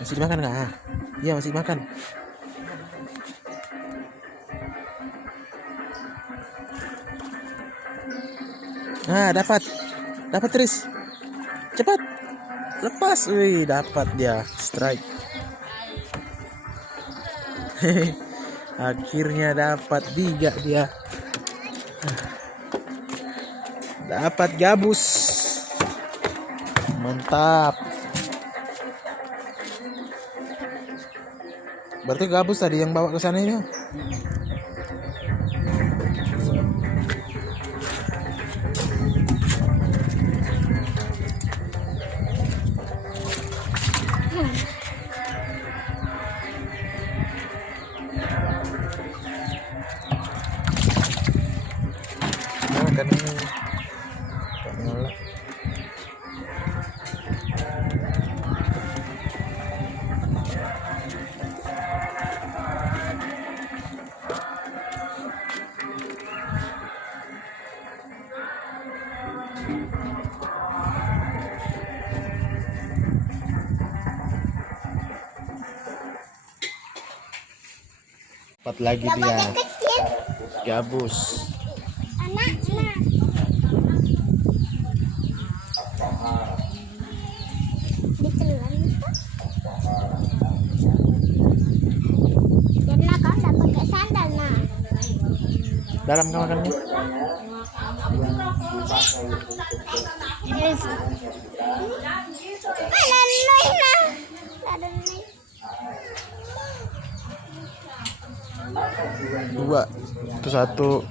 Masih dimakan nggak? Ah, iya masih dimakan. Nah, dapat Tris. Cepat, lepas. Wih, dapat dia strike. Akhirnya dapat 3 dia. Dapat gabus. Mantap. Berarti gabus tadi yang bawa ke sana ini. Makan ini. Nolak. Dapat lagi dia gabus. Karena kau udah pakai sandal nah. Dalam kau makannya. Yes. Dua itu satu.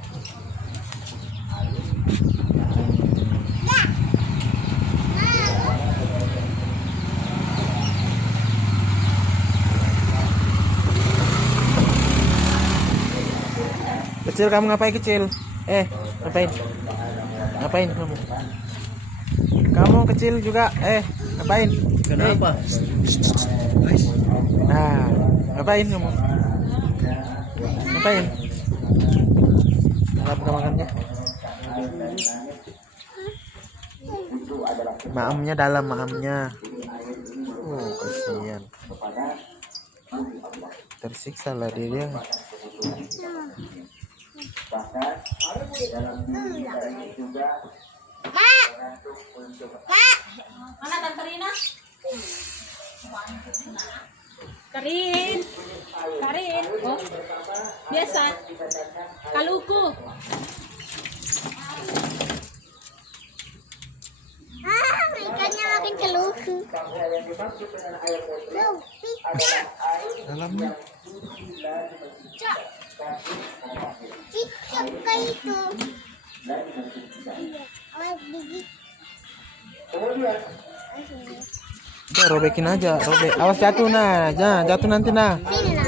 Kecil, kamu ngapain kecil? Ngapain? Ngapain kamu? Kamu kecil juga. Ngapain? Kenapa? Nah, ngapain kamu? Ngapain? Dalam makannya. Maamnya dalam maamnya. Oh, kasihan. Tersiksa lah dia. Mana Tante Rina? Karin. Oh, biasa. Kaluku. Ikannya makin keluku. Dalamnya. Cicak kayak itu. Awas gigi. Udah, robekin aja, robek. Awas jatuh nah, jatuh nanti nah. Sini